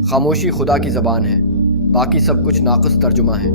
खामोशी खुदा की ज़बान है, बाकी सब कुछ नाक़िस तर्जुमा है।